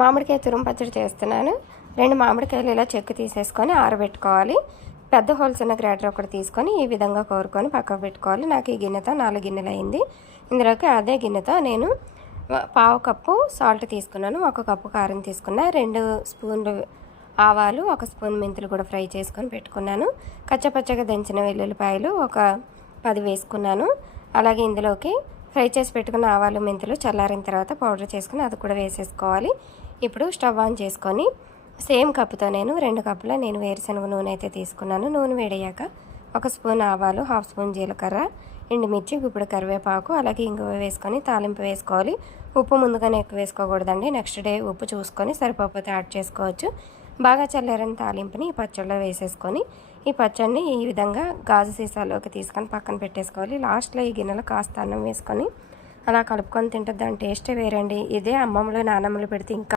మామిడికాయ తురుము పచ్చడి చేస్తున్నాను. 2 మామిడికాయలు ఇలా చెక్కు తీసేసుకొని ఆరబెట్టుకోవాలి. పెద్ద హోల్స్ ఉన్న గ్రేటర్ ఒకటి తీసుకొని ఈ విధంగా కోరుకొని పక్కకు పెట్టుకోవాలి. నాకు ఈ గిన్నెతో 4 గిన్నెలు అయింది. ఇందులోకి అదే గిన్నెతో నేను పావు కప్పు సాల్ట్ తీసుకున్నాను, 1 కప్పు కారం తీసుకున్నా, 2 స్పూన్లు ఆవాలు, 1 స్పూన్ మెంతులు కూడా ఫ్రై చేసుకొని పెట్టుకున్నాను. కచ్చపచ్చగా దంచిన వెల్లుల్లిపాయలు ఒక 10 వేసుకున్నాను. అలాగే ఇందులోకి ఫ్రై చేసి పెట్టుకున్న ఆవాలు మెంతులు చల్లారిన తర్వాత పౌడర్ చేసుకుని అది కూడా వేసేసుకోవాలి. ఇప్పుడు స్టవ్ ఆన్ చేసుకొని సేమ్ కప్పుతో నేను 2 కప్పుల వేరుశనగ నూనె అయితే తీసుకున్నాను. నూనె వేడయ్యాక 1 స్పూన్ ఆవాలు, 1/2 స్పూన్ జీలకర్ర, ఎండుమిర్చి, గుప్పెడు కరివేపాకు, అలాగే ఇంగువ వేసుకొని తాలింపు వేసుకోవాలి. ఉప్పు ముందుగానే ఎక్కువ వేసుకోకూడదండి. నెక్స్ట్ డే ఉప్పు చూసుకొని సరిపోతే యాడ్ చేసుకోవచ్చు. బాగా చల్లారని తాలింపుని ఈ పచ్చడిలో వేసేసుకొని ఈ పచ్చడిని ఈ విధంగా గాజు సీసాలోకి తీసుకొని పక్కన పెట్టేసుకోవాలి. లాస్ట్లో ఈ గిన్నెలో కాస్త అన్నం వేసుకొని అలా కలుపుకొని తింటే దాని టేస్టే వేరండి. ఇదే అమ్మమ్మలు నానమ్మలు పెడితే ఇంకా